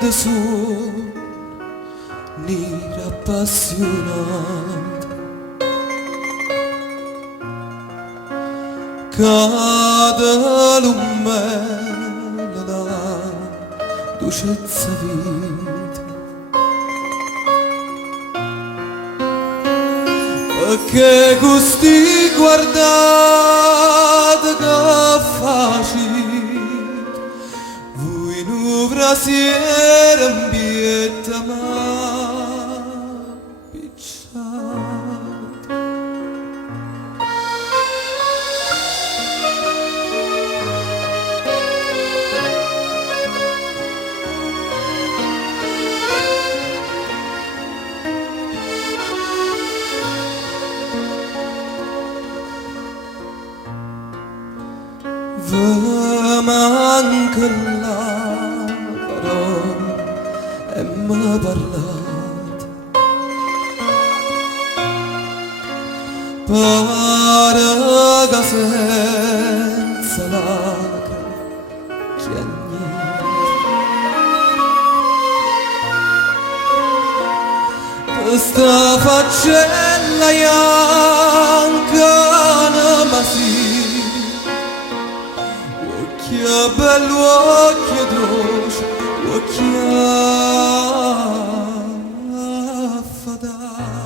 de sul nera appassionat cada lummella la dolcezza vita perché questi guardate che facile voi nu brasier ambietta ma picciat ve manca la parola e m'ha parlat pare che senza lacrime c'è niente questa faccella bianca ma sì occhia bello occhia dolce occhia affadata